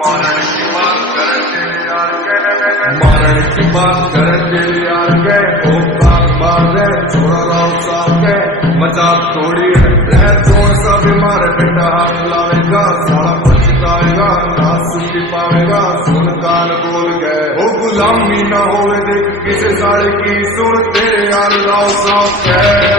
मारण की बात कर तेरे यार के, मारण की बात कर तेरे यार के, ओ बात है छोड़ा राव साहब के, मजाक थोड़ी है रह जोर सा बीमार बेटा हाथ लावेगा, सारा पछताएगा ना सुन पावेगा, सुन कान बोल गए ओ गुलामी ना होवे देख किसे साढ़े की सुन तेरे यार राव साहब के।